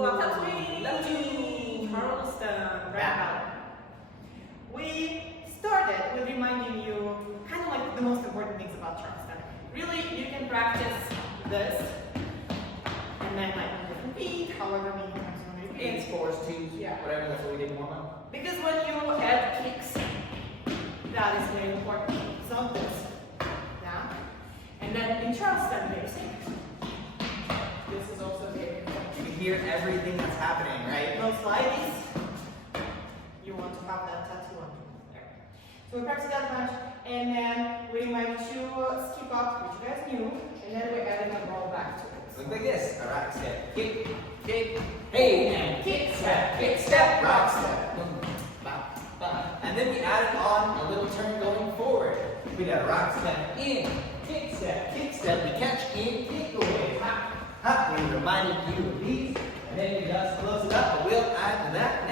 Uptown Swing! Love you! Charleston, right? We started with reminding you kind of like the most important things about Charleston. Really, you can practice this and then like on different feet, however many times you want to repeat. Eights, fours, twos, whatever, that's what we did warm up. Because when you add kicks, that is very important. So this, yeah. And then in Charleston basic, this is also very important. You hear everything that's happening, right? Those slides, you want to have that tattoo on there. So we practice that much, and then we might to skip up, which you guys knew, and then we add a roll back to it. Look like this. All right, step, kick, kick, hey, and kick, step, rock, step. Boom, bop, bop. And then we added on a little turn going forward. We got a rock step in, kick step, we catch in, kick away, hop, hop. We reminded you of these, and then we just close it up, but we'll add to that